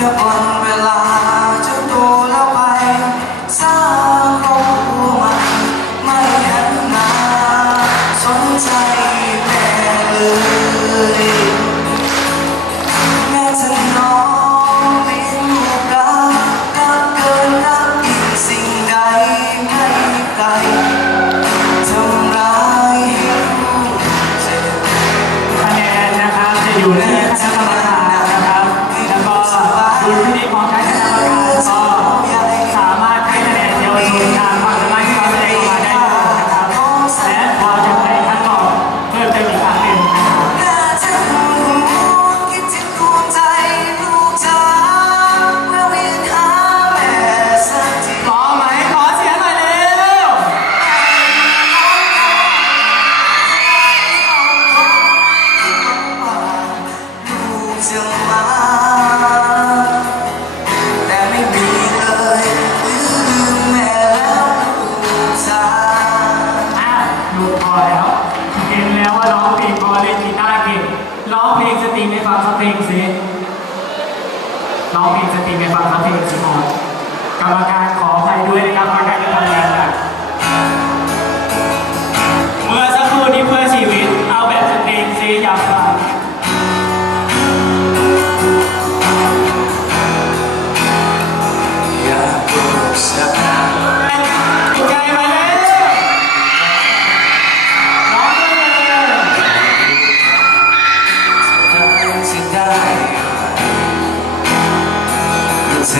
รืออ่อนเวลาจะโตแล้วไปสรางครรัวม่ไม่แข็งนาสนใจแม่เลยแม่จะน้องลี้ยงลูกรักรักเกินรักอีสิ่งใดไม่ไกลทำร้ายให้ลูกเจ็บแนนนะครับจะอยู่ใน องเพลงสตรีมให้ฟังสักเพลงสิร้องเพลงสตรีมให้ฟังสักเพลงสิครับกรรมการขอใครด้วยนะครับกรรมการที่ทำงาน